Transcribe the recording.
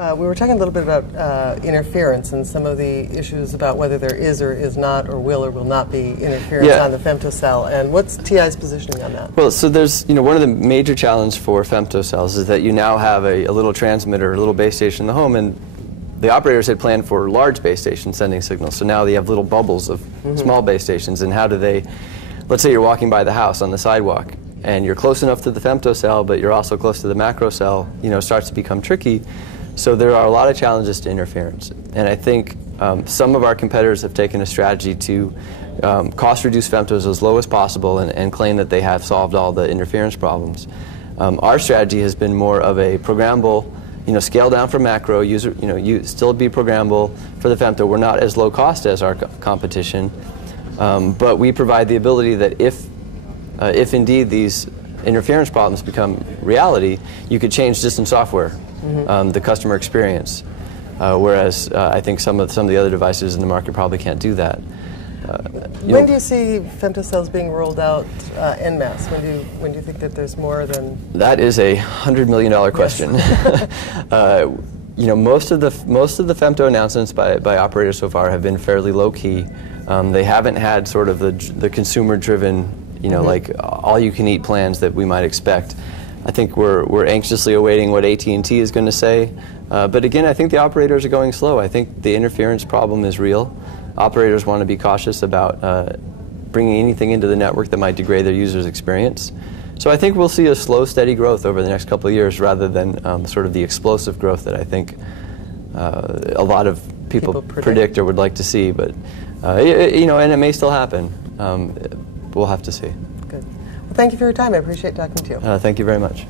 We were talking a little bit about interference and some of the issues about whether there is or is not or will not be interference on the femtocell. And what's TI's positioning on that? Well, so there's, one of the major challenges for femtocells is that you now have a little transmitter, a little base station in the home, and the operators had planned for large base stations sending signals. So now they have little bubbles of small base stations, and how do they, let's say you're walking by the house on the sidewalk, and you're close enough to the femtocell, but you're also close to the macro cell, starts to become tricky. So there are a lot of challenges to interference. And I think some of our competitors have taken a strategy to cost reduce femtos as low as possible and claim that they have solved all the interference problems. Our strategy has been more of a programmable, scale down for macro, still be programmable for the femto. We're not as low cost as our competition, but we provide the ability that if indeed these interference problems become reality, you could change just in software the customer experience, whereas I think some of the other devices in the market probably can't do that. When do you see femtocells being rolled out en masse? When do you think that there's more than? That is a $100 million question. Most of the femto announcements by operators so far have been fairly low key. They haven't had sort of the consumer driven, like all-you-can-eat plans that we might expect. I think we're anxiously awaiting what AT&T is going to say. But again, I think the operators are going slow. I think the interference problem is real. Operators want to be cautious about bringing anything into the network that might degrade their users' experience. So I think we'll see a slow, steady growth over the next couple of years rather than sort of the explosive growth that I think a lot of people predict or would like to see. But, and it may still happen. We'll have to see. Good. Well, thank you for your time. I appreciate talking to you. Thank you very much.